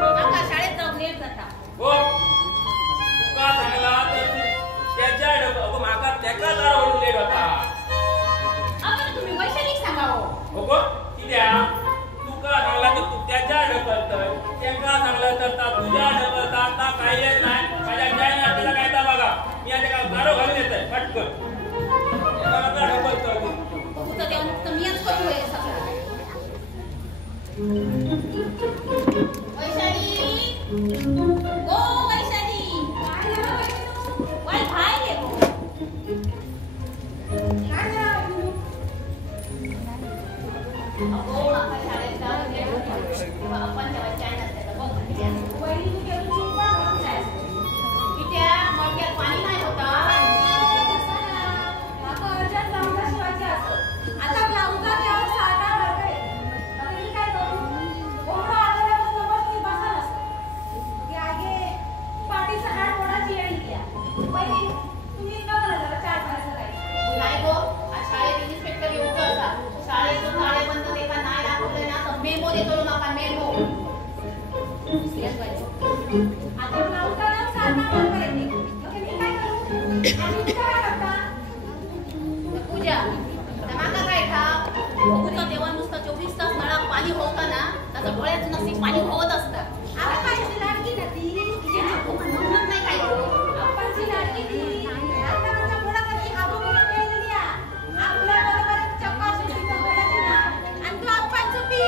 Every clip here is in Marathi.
काका शाळेत जाऊन लेट जाता हो तुका सांगला तर त्याच्या डब माका त्याका दार वळून लेट होता आपण तुम्ही वैशालीक सांगावो हो गो कित्या तुका सांगला तर तू त्याच्या ढकलतय त्याका सांगला तर ता तुझ्या ढकलता ता काहीच नाही माझ्या जायना तिला काय ता बघा मी आता का दारो घालून येतोय फटकन त्याला ढकलतोय तू तर देऊन तर मीच करतोय सगळं वैशाली ओ वैशाली काय झालं वाय भाई ले काय झालं अगो माका शाळेत जाऊन लेट होता आपण जेव्हा चाय नसते बघ वैली तू केलं चुका काय कित्या मडक्यात पाणी नाही होता माका अर्जंट लावून शिवायचे असं आता ब्लाउजचा त्यावर साधा भरले आता मी काय करू कोणा आल्यावर समजती बसा नसतं की आगे पाठीचा हाड कोणाची येईल त्या वैली तुम्ही का मला जरा चाय करायचं काय नाही गो आज शाळेत इन्स्पेक्टर येऊ का असा शाळेतून गाड्या बंद देता नाही दाखवले ना तर मेमो देतो नका मेमो आता ब्लाउजचा नाव साधा भरले मग मी काय करू आणि काय करता पूजा माका काय ठाव बघूचा देवा नुसतं 24 तास नळात पाणी होतं ना त्याचं डोळ्यातून असे पाणी होत असतं आता काय लाडकी ना ती तिची नको म्हणत नाही काय आपणची लाडकी ती आता माझ्या मुलासाठी आबू गेली पेलली आपल्या बरोबर चक्काशी पकडायची ना आणि तू आपण चुपी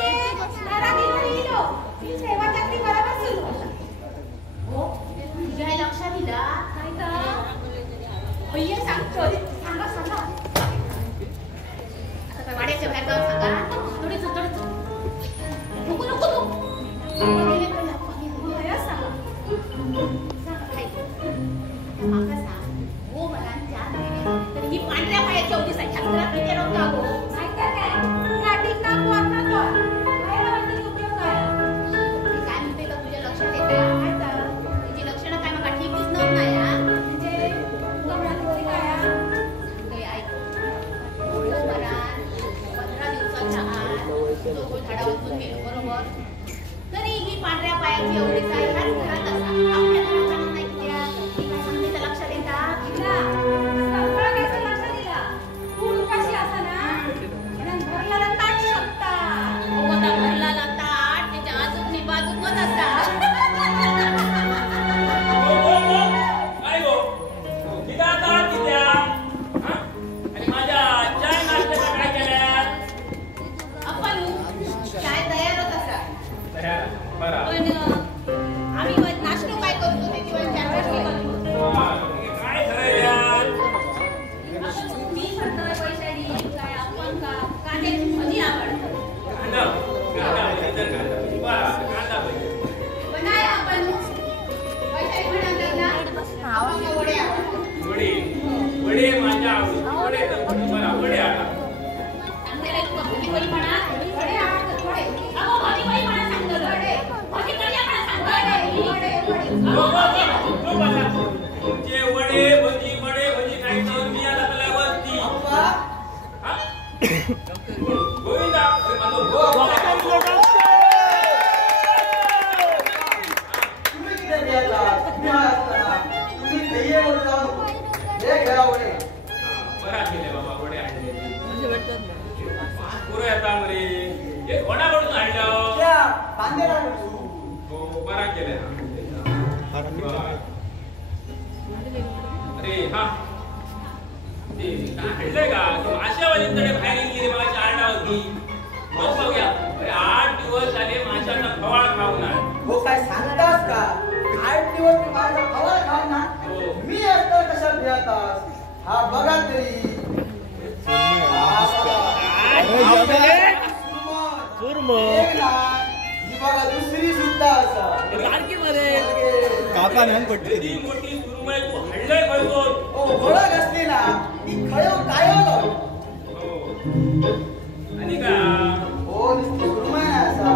नारा दिलो सेवा चक्री बरोबर सुरू होता हो तुझ्या लक्षात दिला काय का भैया सांगतो सांगा वाड्याच्या बाहेर जाऊन सांगा थोडीच नको नको माका सांग हो मला चार महिने तर ही पांढऱ्या पायाची होती साक्षात किती रोग जागो नाहीतर काय काटिक ना कोणा तर बाहेर वाटली उपयोग काय काय म्हणते का तुझ्या लक्षात येतं काय तिची लक्षणं काय मग ठीक दिसणार नाही म्हणजे गमनात होती काय काही ऐक झाडावरून गेलो बरोबर तरी ही पांढऱ्या पायाची एवढीच आहे ह्याच घरात असा आपल्या घरात नाही त्या काय सांगते तर लक्षात येतात सगळं कसं लक्षात दिला तू कशी असा ना म्हणून भरला ताट शकता होता भरला ताट त्याच्या आजूनी बाजूनच असता काय गो किदा ताट कित्या आणि माझ्या चाय नाश्त्याचा काय केल्या आपण चाय तयारच असा तयार बरं पण आम्ही नाश्ता काय करतो त्याची वेळ चार काय ठरवल्यात मी म्हणतो वैशाली काय आपण का कांद्याची भाजी आवडतं कांदा पण नाही आपण वैशाली म्हणाले ना आपण वडे आवडतात वडे माझ्या वडे बरं वडे आला सांगते तुका भाजी वडी म्हणा वडे आवडतात वडे अगो भाजी वडी म्हणा सांगतो वडे भाजी कधी आपण सांगतो तुमचे वडे भजी काय तर मी आला कल्यावरती गोविंदा तुम्ही किती गेला तुम्ही असताना तुम्ही तेये वर जाऊन हे घ्या वडे बरा केले बाबा वडे आणले पुरे आता मरे हे कोणाकडून आणलं त्या कांदेला तू हो बरा केले अरे हा ते काय आणलंय का आशावादींकडे बाहेर गेली मला आरडा होती मग बघूया अरे 8 दिवस झाले माशाचा खवाळ खाऊन आहे हो काय सांगतास का 8 दिवस तू माझा खवा खाऊ ना मी असतो कशा भियातास हा बघा तरी ही बघा दुसरी सुद्धा असा काका नाही पडली ती मोठी सुरमई तू हल्लय करतो ओ ओळख असली ना ती खयो कायो लाव आणि का हो नुसती सुरमई नाही असा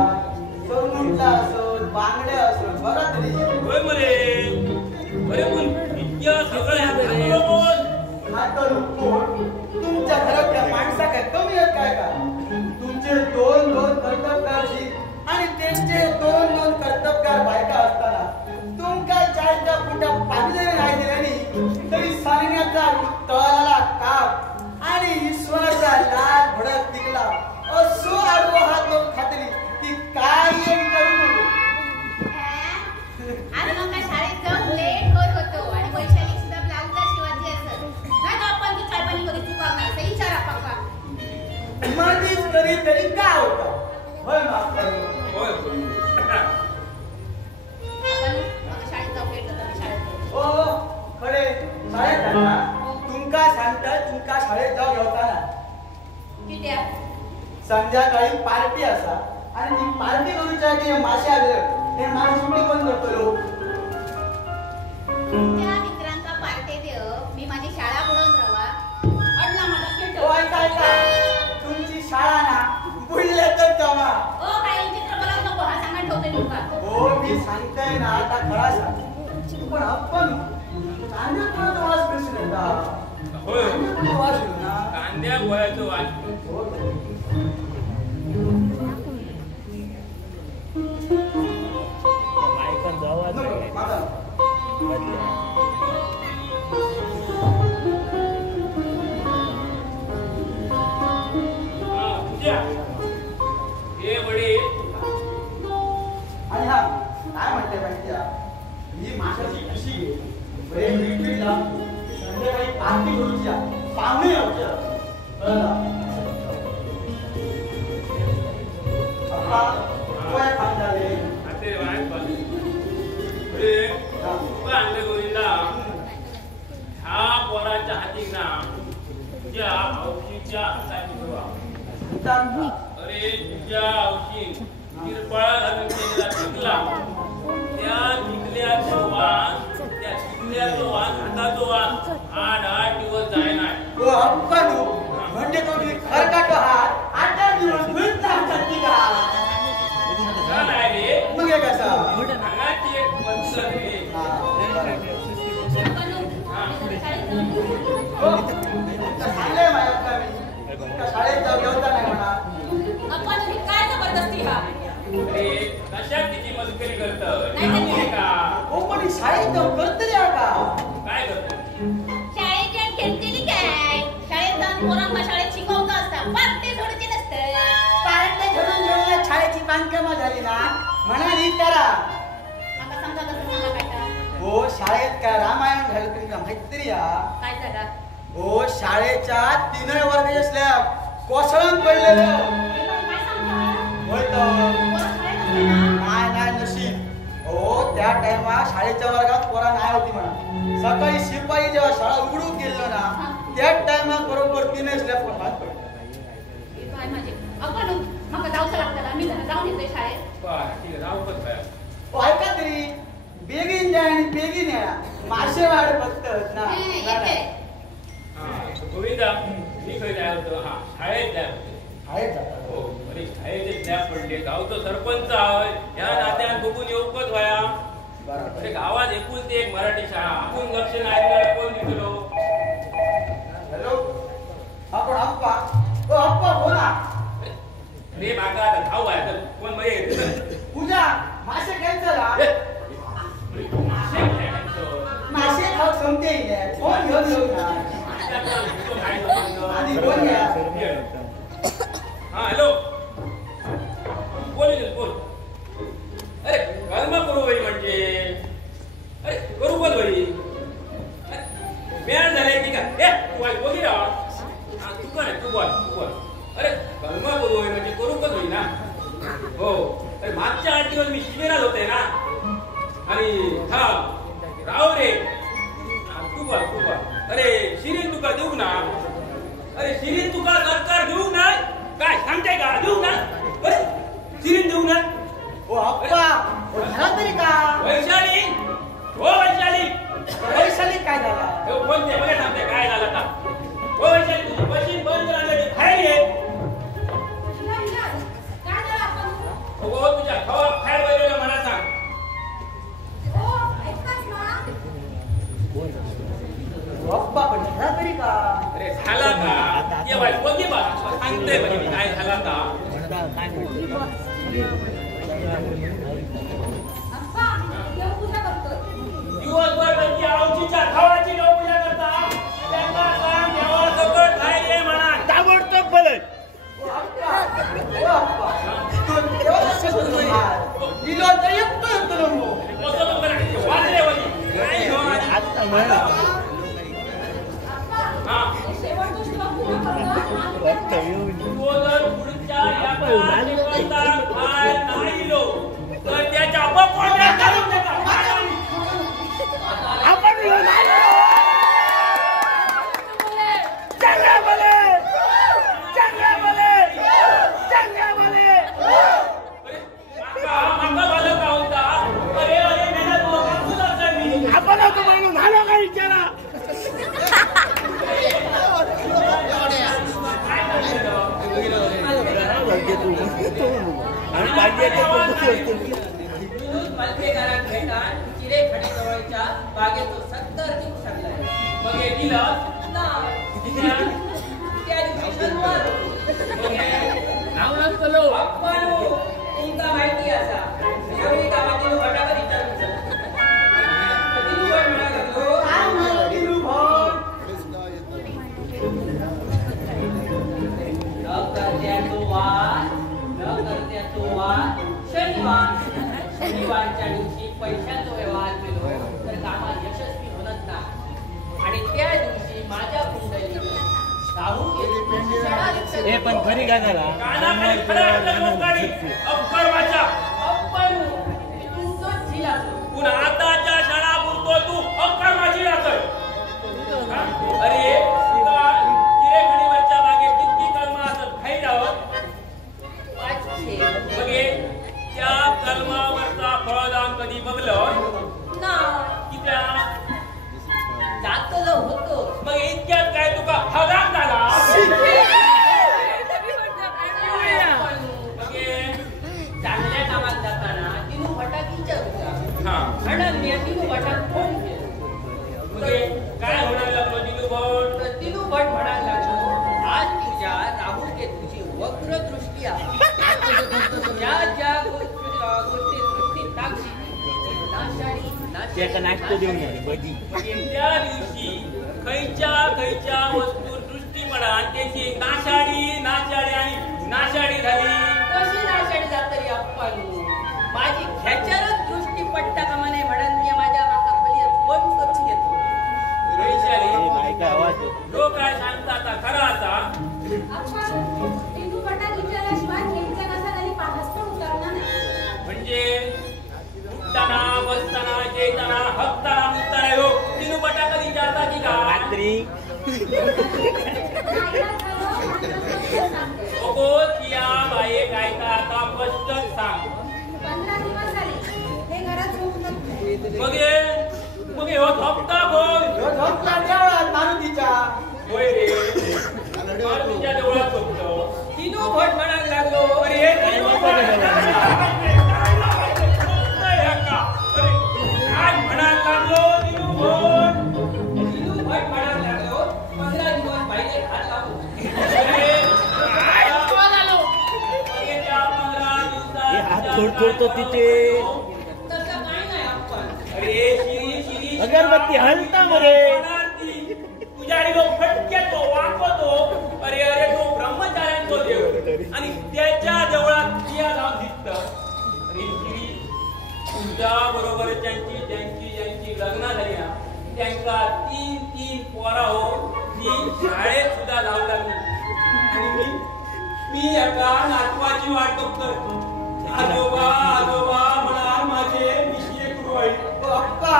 सरमुंडला असत बांगड्या असत बघा तरी होय मरे अरे पण इतक्या सगळ्या खातं कोण तुमच्या घरातल्या माणसा काय कमी आहेत काय का तुमचे दोन कर्तव्य आणि त्यांचे पार्टी असा आणि ती पार्टी करूच्या की मासे आले हे मासे सुटी कोण करतलो तुमच्या मित्रांका पार्टी देव मी माझी शाळा बुडवून राहा अडला माझा खेळ ओ ऐका तुमची शाळा ना बुडले तर जमा ओ काय चित्र मला नको हा सांगा ठेवते तुमका हो मी सांगतोय ना आता खरा सांग पण आपण कांद्या कोणाचा वास कशी येता होय वास येऊ ना कांद्या गोळ्याचं वाट हो नको, माझा. हे वडे आणि हा काय म्हणते माहिती ही माशाची कशी आहे बरे मिळतील संध्याकाळी पार्टी करूच्या पाहुणे यायच्या अप्पा पोया खाऊन झाले असे वाट पाहिजे आणलं गोविंदा ह्या पोराच्या हाती ना तुझ्या औषधीच्या हाताने ठेवा अरे तुझ्या औषध किरपाळा घालून केलेला टिकला त्या टिकल्याचं वाण त्या टिकल्याचं वाण हाताचं वाण 8 दिवस जाय नाही ओ अप्पा तू म्हणजे तो खरकाट हात 8 दिवस मिळत नाही का का नाही रे मग हे कसा अंगाची एक पद्धत रे सांगले माझ्या शाळेत जाऊ घेऊता नाही म्हणा आपण ही काय जबरदस्ती हा अरे कशात तिची मस्करी करतं नाही का हो पण शाळेत जाऊ करतली का काय करतो शाळेत जाऊन खेळतेली काय शाळेत जाऊन पोरांना शाळेत शिकवतं असतं पण ते सोडचे नसतं पार्टे घडून घेऊन शाळेची बांधकाम झाली ना म्हणाली करा मला समजा कसं सांगा काय हो शाळेत काय रामायण घाल तुमका माहित तरी काय झालं हो शाळेच्या 3 वर्गाच्या स्लॅब कोसळून पडलेलं काय सांगता होय तर पोरं शाळेत असते ना नाही नशीब हो त्या टाइमा शाळेच्या वर्गात पोरा नाही होती म्हणा सकाळी शिपाई जेव्हा शाळा उघडून गेलो ना त्याच टाइमात बरोबर 3 स्लॅब कोसळून पडले काय माझे आपण मग जाऊचं लागतं मी जरा जाऊन येते शाळेत ठीक आहे राहू पण काय हो ऐका तरी बेगीन जा आणि बेगीन या मासे वाढ फक्त ना येते गोविंदा मी खय जाय होतो हा शाळेत जाय होतो आहेत जातात हो अरे शाळेचे स्लॅब पडले गावचं सरपंच आहे ह्या नात्यात बघून येऊकच व्हाया बरोबर अरे गावात एकूण ते एक मराठी शाळा आपण लक्ष नाही कोण दिसलो हॅलो आपण अप्पा ओ अप्पा बोला रे मागा आता धाव आहे तर कोण मध्ये पूजा मासे कॅन्सल हा मासे खाऊ संपते फोन घेऊन येऊ ना आधी बोल घ्या हा हॅलो बोल बोल अरे गरमा करू बाई म्हणजे अरे करू बोल बाई मेळ झाले की काय तू वाईट बोली राहा तू कर तू बोल अरे गरमा करू म्हणजे करू का होई ना हो अरे मागच्या 8 दिवस मी शिबिरात होते ना आणि हा राव रे तू बोल अरे शिरीन तुका देऊ ना अरे शिरीन तुका सरकार देऊ ना काय सांगताय का देऊ ना अरे शिरीन देऊ ना ओ अप्पा ओ झाला तरी का वैशाली हो वैशाली वैशाली काय झाला हो कोणते बघा सांगताय काय झालं का हो वैशाली तुझी मशीन बंद झाली खायला ये काय झालं आपण हो तुझ्या खवा खाय वगैरे मला सांग ओ ऐकतास ना अप्पा पण झाला तरी का अरे झाला का ये बाई बघी बा सांगते म्हणजे मी काय झाला का अप्पा देव पूजा करतो दिवसभर त्यांची आवचीच्या खावाची देवपूजा करता त्यांना सांग देवा सकट खायला ये म्हणा ताबडतोब बोले ओ अप्पा तो देवा कसं होईल इलो तर येतो मग कसं तो करा वाजले वली काय हो अप्पा हा शेवट गोष्ट पूजा करतो तो जर पुढच्या या 5 दिवसात खाय नाही लो तर त्याच्या वारच्या दिवशी पैशाचा व्यवहार केलो तर कामात यशस्वी होत नाही. आणि त्या दिवशी माझ्या कुंडलीत राहू हे पण खरी गाण्याला कानाखाली खरं असलं लोकांनी अप्पर वाचा पुन्हा आताच्या शाळा पुरतो तू अक्कर माझी लागतोय. अरे तुला चिरेखणीवरच्या बागेत किती कलमा असत खाई जावत बघे त्या कलमावरचा फळदान कधी बघलं की त्या जातलं होतं. मग इतक्यात काय तुका हगाम झाला बघे चांगल्या कामात जाताना तिनू फटाकीच्या होता हा म्हणून मी तिनू भटात फोन केला. बघे काय होणार लागलो दिलू भाऊ तर तिनू भट म्हणायला लागलो आज तुझ्या राहू केतूची वक्र दृष्टी आहे. ज्या ज्या गोष्टी दृष्टी टाकली त्याचा नाश्ता देऊन बदी त्या दिवशी खैच्या वस्तू दृष्टी म्हणान त्याची नाशाडी आणि नाशाडी झाली. कशी नाशाडी जातली आपण माझी खेचरच दृष्टी पडता का म्हणे म्हणून मी माझ्या माका खोली बंद करून घेतो. वैशाली बायका आवाज तो काय सांगता आता खरा आता हिंदू पटात विचारल्याशिवाय खेळच्या कसा पाहस पण उतरणार नाही. म्हणजे उठताना बसताना जेताना हकताना मुताना हो तिनू बटा कधी जाता की का रात्री ओको तिया बाये गायता आता स्पष्ट सांग 15 दिवस झाले हे घरात झोपत नाही. मग हो झोपता कोण झोपला देवळात मारुतीच्या होय रे मारुतीच्या देवळात झोपतो. तिनू भट म्हणायला लागलो अरे हे काय म्हणायला लागलो तिनू भट तिनू भट म्हणायला लागलो 15 दिवस बाईले हात लावू. हे हात थोडतो तिथे तसं काय नाही आपण. अरे शिरी अगरबत्ती हलता मरे तुझ्या आई फटक्यातो वाकतो. अरे तो ब्रह्मचार्यांचो देव आणि त्याच्या देवळात तिया जाऊन दिसत. अरे शिरी तुझ्या बरोबर ज्यांची लग्न झाली ना त्यांका तीन पोरा हो ती शाळेत सुद्धा जाऊ लागली. आणि मी एका नातवाची वाट बघतोय. आजोबा म्हणा माझे मिशी गुरु आहे. अप्पा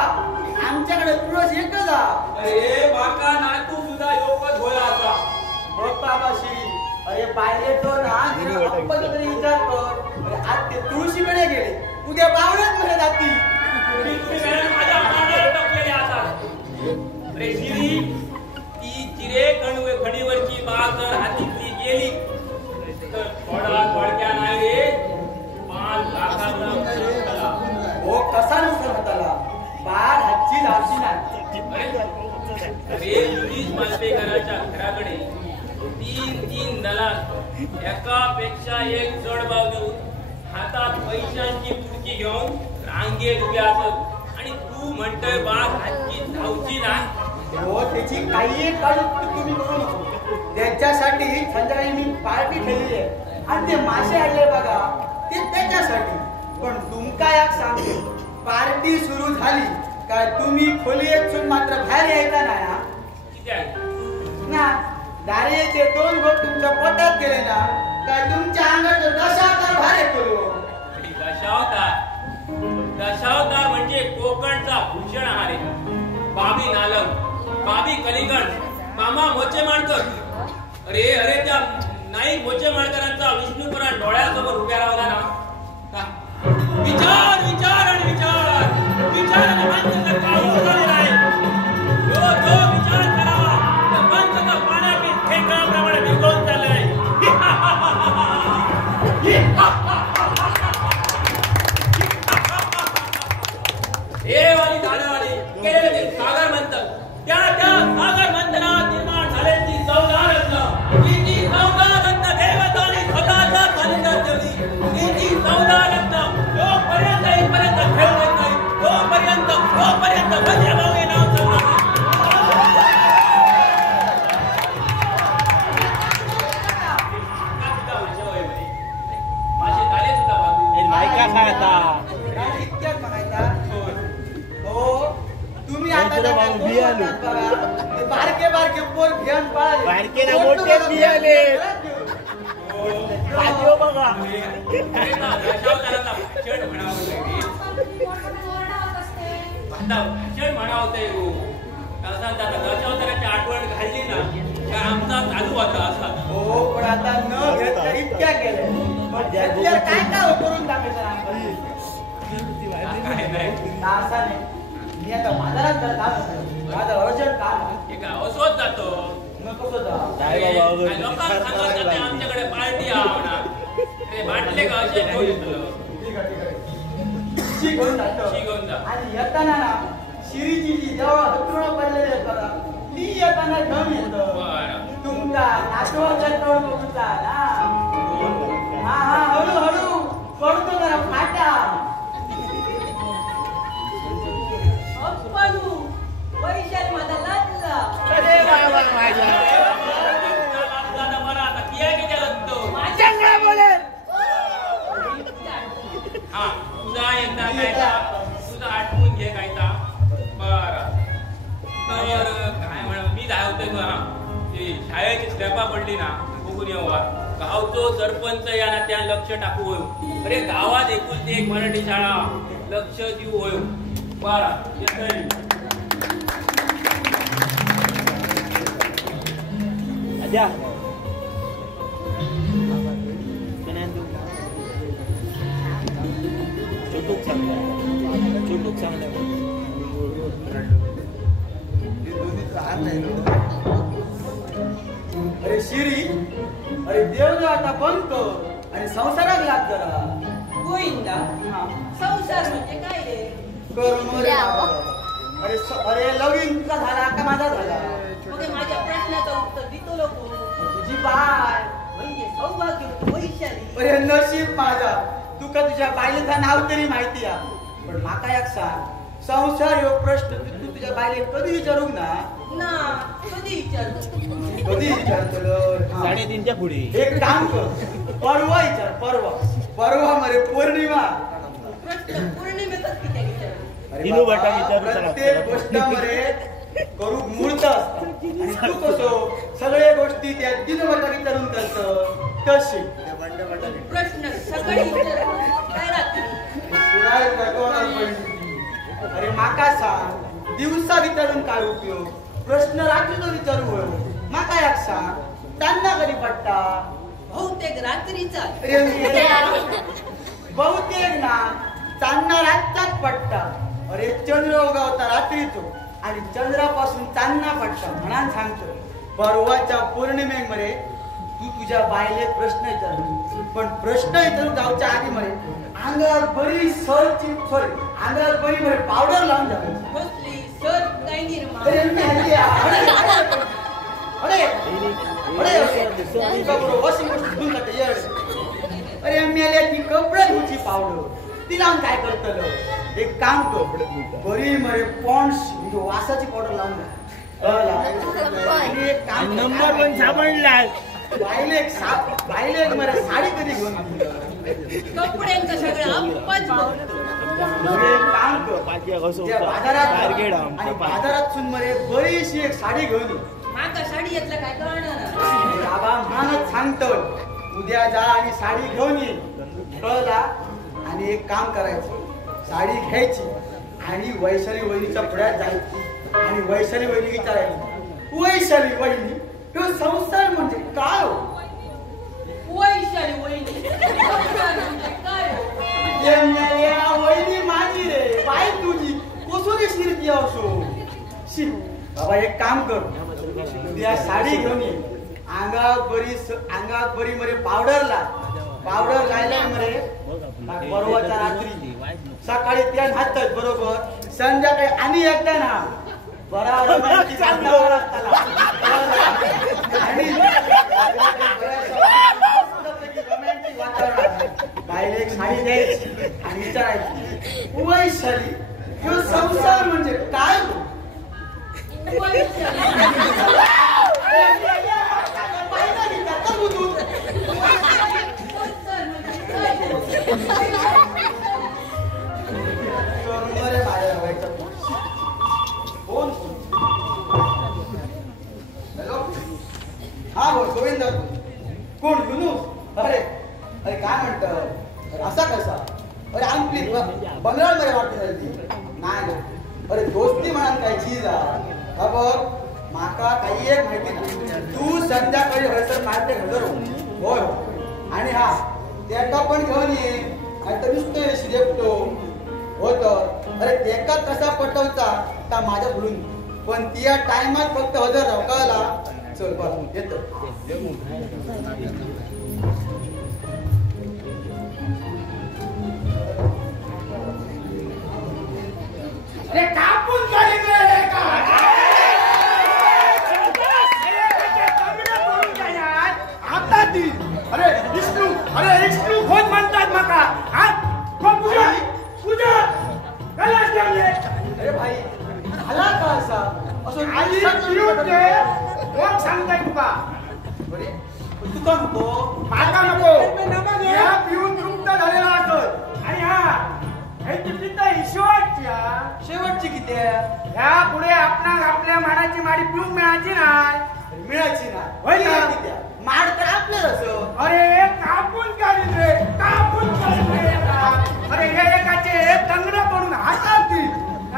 आमच्याकडे पुरुष एकच आहे. अरे बाका नातू सुद्धा योगच होय आता बापाशी अरे पाहिले तो ना अप्पा तरी विचार कर. अरे आज ते तुळशीकडे गेले उद्या बावळ्यात मध्ये जातील. माझ्या मांडीवर टाकलेले असतात. अरे शिरी ती चिरे खणीवरची बाग जर हातीतली गेली तर थोडक्या नाही रे 5 लाखाचा नुकसान झाला. हो कसा नुकसान होताला बाळ हातची झाडची नाही. अरे युनिस मालपेकराच्या घराकडे 3 दलाल एकापेक्षा एक जड बाव देऊन हातात पैशांची पुडकी घेऊन रांगेत उभे असत. आणि तू म्हणतोय बाग हातची धावची नाही. हो त्याची काही एक काळजी तुम्ही करू नको. त्याच्यासाठी संध्याकाळी मी पार्टी ठेवली आहे आणि ते मासे आणले बघा ते त्याच्यासाठी. पण तुमका एक सांगतो पार्टी सुरू झाली काय तुम्ही खोलीतून मात्र बाहेर यायचा नाही ना. किती आहे ना दारेचे 2 गोट तुमच्या पोटात गेले ना काय तुमच्या अंगात दशावतार बाहेर येतो. दशावतार म्हणजे कोकणचा भूषण आहार. बाबी नालक बाबी कलिंगड मामा मोचे मांडकर. अरे त्या नाईक मोचे मांडकरांचा विष्णू पुराण डोळ्यासमोर उभ्या राहिला ना. विचार आणि माणसाचा काहून झालेला आहे. जो विचार करावा तर माणसाचा पाण्यातील ठेकडाप्रमाणे विकळून चाललाय. हे वाली दादावाली केलेले ते सागर मंथन त्या सागर मंथनात निर्माण झालेली 14 रत्न. ती 14 रत्न देवतांनी स्वतःच्या खाली ठेवली. ती 14 रत्न जोपर्यंत दुसरं भाऊ बियाले. बारके बारके पोर घेऊन पळाले. बारके ना मोठे बियाले. पाठव बघा. अरे ना, दशावताराचा भाषण म्हणावं लागेल. ओरडावत असते. आता भाषण म्हणावं ते हो. असं आता दशावताराची आठवण घालली ना का आमचा चालू होता असा. हो पण आता न घेतल्या इतक्या केल्या. पण घेतल्या काय काय करून टाकायचं आम्हाला? काय नाही. असं नाही. मी आता बाजारात जात माझं अर्जंट काम आहे. हे काय असोच जातो. मग कसं जा? काय बाबा अगं, काय लोकांना सांगत जाते आमच्याकडे पार्टी आहे म्हणा. ते बाटले का असे घेऊन येतलो. ठीक आहे, ठीक आहे. शी घेऊन जातो. शी घेऊन जा. आणि येताना ना शिरीची जी जेव्हा हतरुणं पडलेली आहे बघा, ती येताना घेऊन येतो. बरं. तुमका नातवाच्या तोड बघूचा ना. हा हा हळूहळू पडतो जरा फाटा. अप्पानू, वैशाली माझा लाजला. अरे बाबा माझ्या. दादा बरं आता किया की त्याला तो. चांगला बोले. हा तुझा एकदा कायदा तुझा आठवून घे कायदा. बरं तर काय म्हणा मी धावतोय तो. हा ती शाळेची स्टेपा पडली ना बघून येऊ. गावचो सरपंच या नात्यान लक्ष टाकू होय. अरे गावात एकुलती एक मराठी शाळा लक्ष देऊ होय. बरं येतोय. आद्या. छोटूक चांगला. छोटूक चांगला. अरे शिरी, अरे देव आता बंद कर आणि संसारात लाग जरा. गोविंदा, हा. संसार म्हणजे काय रे? कर रे बाबा. अरे अरे लगीन तुझा झाला का माझा झाला? मग माझ्या प्रश्नाचं उत्तर देतो लोक. तुझी बाय. म्हणजे सौभाग्य वैशाली. अरे नशीब माझा, तुका तुझ्या बायलेचं नाव तरी माहिती आहे. पण माका एक सांग, संसार ह्यो प्रश्न तू तुझ्या बायले कधी विचारूक ना? ना कधी विचारतो? कधी विचारतलो? हा. 3:30च्या पुढे. एक काम कर, परवा विचार. परवा मरे पौर्णिमा. प्रश्न पौर्णिमेतच किती विचारतो? अरे दिनू बाबा, भटा विचारू चला. प्रत्येक गोष्टामध्ये करू मुहूर्त असतात. आणि तू कसो सगळ्या गोष्टी त्या दिनभटा विचारून करतो तशी. प्रश्न सगळे विचारतो काय रात्री? शिराय जगवणार पण. अरे माका सांग, दिवसा विचारून काय उपयोग? प्रश्न रात्रीचा विचारू होय. माका एक सांग, त्यांना कधी पडता? बहुतेक रात्रीचा. अरे मेल्या. बहुतेक ना चांदणा रातच्याच पडता. अरे चंद्र उगवता रात्रीचो आणि चंद्रापासून चांदणा पडता म्हणून सांगतो. परवाच्या पौर्णिमेक मरे तू तुझ्या बायले प्रश्न विचारू. पण प्रश्न विचारू जाऊच्या आधी मरे अंगावर बरी अंगावर बरी मरे पावडर लावून जावे. बसली सर काय निर्माण. अरे मेल्या. वॉशिंग मशीन धुवून जाते येड. अरे मेल्या ती कपडे धुची पावडर ती लावून काय करतलो? एक काम कर, बरी मरे पॉन्ड्स म्हणजे वासाची पावडर लावून द्या. आणि एक काम कर, नंबर पण सापडला. बायले एक मरे साडी कधी घेऊन कपड्यांचं सगळं आपणच बघतो. एक काम कर, पाठ्या कसं त्या बाजारात सुन मरे बरीशी एक साडी घेऊन ये. माका साडी येतलं काय कळणार? बाबा मानच सांगतो, उद्या जा आणि साडी घेऊन ये. कळला? आणि एक काम करायचं, साडी घ्यायची आणि वैशाली वहिनीच्या पुढ्यात जायची आणि वैशाली वहिनी विचारायची, वैशाली वहिनी तो संसार म्हणजे काय हो? वैशाली वहिनी संसार म्हणजे काय हो? वहिनी माझी रे, बाई तुझी कसोरी शिरती असो. बाबा एक काम कर, उद्या साडी घेऊन ये. अंगात बरी मरे पावडर लायला मरे परवाच्या रात्री सकाळी त्या हातात बरोबर संध्याकाळी आणि एकदा ना बरा रोमॅन्टिक वातावरण बाहेर एक साडी द्यायची आणि विचारायची, वैशाली ह्यो संसार म्हणजे काय? फोन हॅलो हा बोल गोविंद कोण युनूस अरे अरे काय म्हणतं असा कसा अरे आमची बंगळामध्ये वाटत झाली नाही अरे दोस्ती म्हणाल काय चीज हा बघ माका काही एक माहिती तू संध्याकाळी हळसर मारते हजर हो होय आणि हा त्याका पण घेऊन ये आणि तर नुसतं शिरेपतो होत अरे त्याका कसा पटवता त्या माझ्या बोलून पण ती या टायमात फक्त हजर राहू कळला चल बघ येतो अरे कापून काढले का आता ती अरे विष्णू कोण म्हणतात मका हा कोण पूजा पूजा कलास ठेवले अरे भाई झाला का असा असं आधी पिऊन ते कोण सांगताय तुका अरे तुका नको माका नको या पिऊन तृप्त झालेला असत आणि हा ह्याची पिता शेवटची किती आहे ह्या पुढे आपल्या माडाची माडी पिऊन मिळायची नाही मिळायची ना होय ना? किती आहे? माड तर आपल्याच असं अरे कापून काढीन रे कापून काढीन रे अरे हे एकाचे तंगड पडून हातातील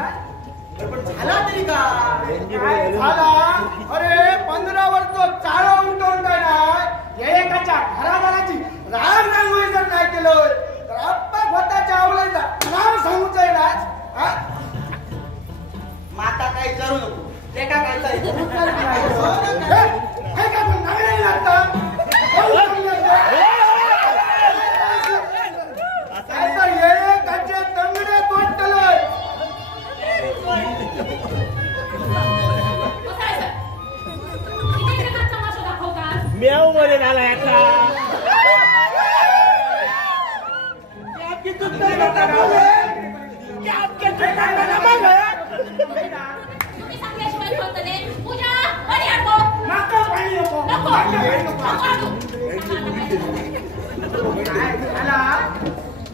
अरे पण झाला तरी काय झाला अरे 15 वर्ष चाळा उलटवून काय नाही हे एकाच्या घरादाराची राम रांगोळी जर नाही केलं तर आप्पा स्वतःच्या आवलाचा नाव सांगूच आहे ना माता काय विचारू नको ते काय काय हे का पण नवीन लागतं काय तर हे एकाचे तंगडे तोडतलोय म्याव मध्ये झाला याचा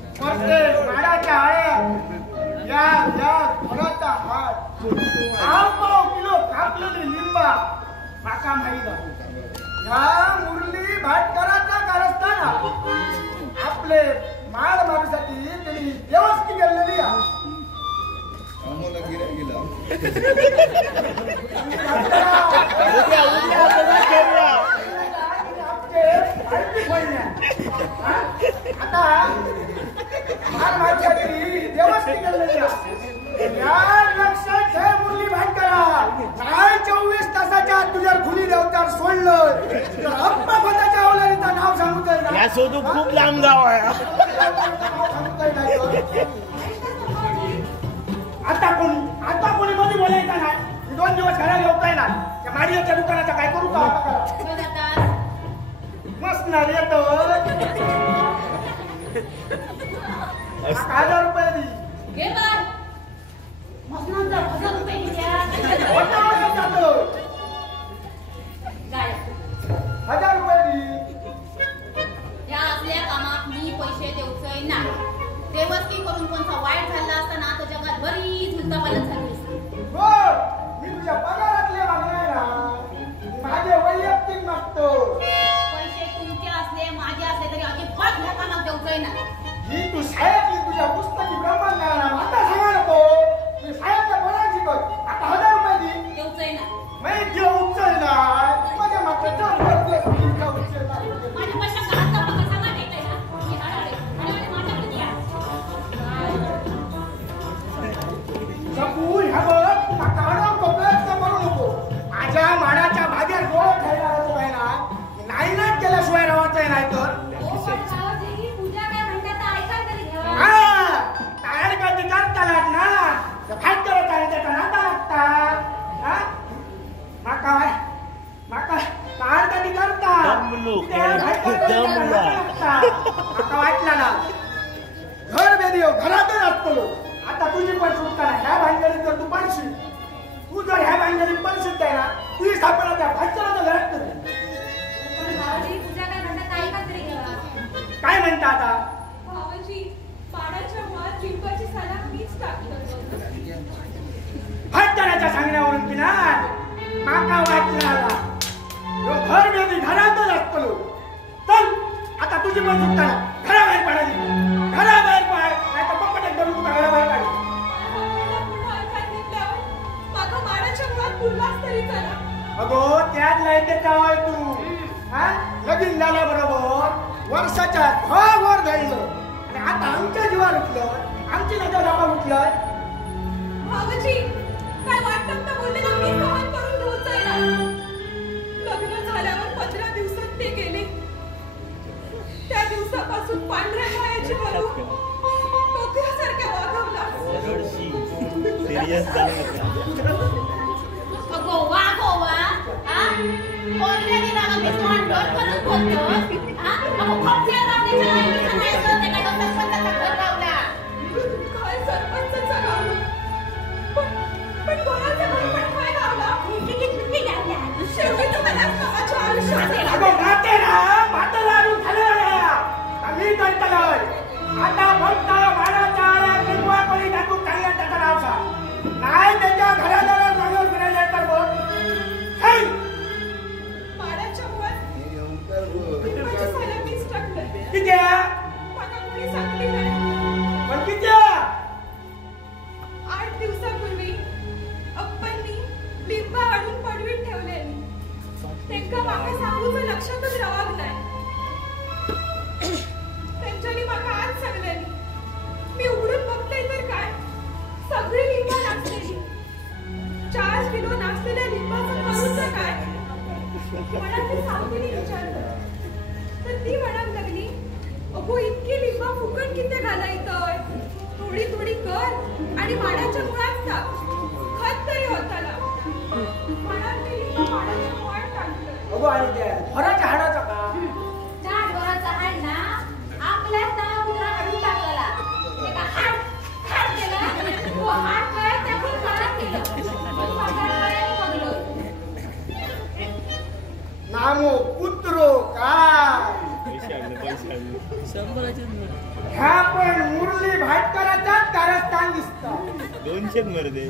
माडाच्या आळ्या या घराचा हात 5 किलो कापलेली लिंबा माका माहीत या मुरली भाटकराचा कारस्थाना आपले माळ मारूसाठी त्यांनी व्यवस्थित केलेली आता माळ मारूसाठी व्यवस्थित केलेली या लक्षात ठेव मुरली भाटकरा काय 24 तासाच्या आत तुझ्या खुली देवतार सोडलं तर अप्पा स्वतःच्या अवलादीचं नाव सांगू या सोडू खूप लांब गाव आहे आता कोणी मध्ये बोलायचं नाही 2 दिवस घराला येता येणार त्या माडियाच्या दुकानाचा काय करू का मस्त ना येतो 1000 रुपये दी घे बाळ. मसनांचा 1000 रुपये घ्या. गाड्या. 1000 रुपये दी या असल्या कामात मी पैसे देऊचय नाही. देवस्की करून कोणता वाईट झाला असताना तर जगात बरीच उलटापालट झाली असती. हो मी तुझ्या पगारातले मागणार ना माझे वैयक्तिक मागतो पैसे तुमचे असले माझे असले तरी अजिबात ह्या कामात देऊचय नाही. ही तू शाळेतली तुझ्या पुस्तकी ब्रह्मज्ञानाला आता सांगा नको मी शाळेतल्या पोरांची कर आता 1000 रुपये दी देऊचय नाही. मी घेऊच ना माझ्या मात्र माझ्या पैशाचा हात दाबा कसा का देताय ना? मी हळहळे. आणि माझ्याकडे द्या. सकू ह्या बघ काढून कोपऱ्यात करू नको माझ्या माडाच्या भाज्या गोळ खायला होतो आहे ना नाही ना केल्याशिवाय राहायचं नाही तर पूजा काय म्हणतात तर ऐका तरी घ्या. हा टायर कधी करता ना भात करत आहे त्याचा नाता लागता हा माका टायर कधी करता दमलो, दमला. माका वाटला ना घर बेदियो घरातच असतो आता तुझी पण सुटका नाही ह्या भांडणीत जर तू पडशील तू जर ह्या भांडणीत पडशील आहे ना ती स्थापना त्या भाजच्याला घरात कर पण भाऊजी पूजा काय म्हणतात तर ऐका तरी घ्या. काय म्हणता आता भावाजी पाण्याच्या मुळात लिंबाची साला मीच टाकलं भाजच्याच्या सांगण्या पण सुटताना घराबाहेर पाडायची. घराबाहेर पाड, नाही तर पप्पट धरून तुला घराबाहेर काढू. माझा माडाच्या मुळात पुरलाच तरी चला. अगो त्याच लाईनीत जावाय तू. हा लगीन झाल्याबरोबर वर्षाच्या वर धरलं आणि आता आमच्या जीवावर उठलं, आमची नजर धाबा उठलं. भाऊजी काय वाटतं तर बोलले ना मी सहन करून घेऊन जाईना. लग्न झाल्यावर 15 दिवसात ते गेले. त्या दिवसापासून पांढऱ्या मायाची म्हणून टोकऱ्यासारख्या वागवला. सिरियस अगो वा ऑलरेडी रागा मी तोंड करून बोलतो. अगो खोपच्या रावणीच्या लाईनीचं नाही ते काय सरपंचाचा घर लावला. काय सरपंचाचा गावला? पण कोणाचा घर पण काय गावला? शेवटी तुम्हाला समाजच्या आयुष्यात अगं माते ना, मातेला अजून झालेलं नाही. आम्ही दंतलोय. आता फक्त मानाच्या आळ्या किंवा कोणी टाकून काही त्याचं नाव सांग. नाही त्याच्या घराजवळ जाऊन फिरायला तर बोल. माडाच्या मुळात माझी साला मीच टाकलं. किती आहे? मला कोणी सांगली नाही. पण किती आहे? 8 दिवसापूर्वी अप्पांनी लिंबा आणून पडवीत ठेवलेली. त्यांका माका सांगूचं लक्षातच रावग नाही. त्यांच्यानी माका आज सांगलेली. मी उघडून बघते तर काय सगळी लिंबा नाचलेली. 4 किलो नाचलेल्या लिंबाचं खाऊचं काय? मला ती सावतीने विचारलं तर ती म्हणायला लागली, अगो इतकी लिंबा फुकट किती घालायचं? थोडी थोडी कर आणि माडाच्या मुळात टाक. खत तरी होताला. म्हणाल ते लिंबा माडाच्या मुळात टाकलं. अगो आणि त्या फराच्या हाडाचा का? झाड वराचा हाड ना आपल्याच नावा कुत्रा हाडून टाकला. एका हाड केला. तो हाड काय त्यातून काढत केलं. पगारवाल्याने बघलं. नामो पुत्रो काय? ह्या पण मुरली भाटकराचाच कारस्थान दिसतं. 200 मर्दे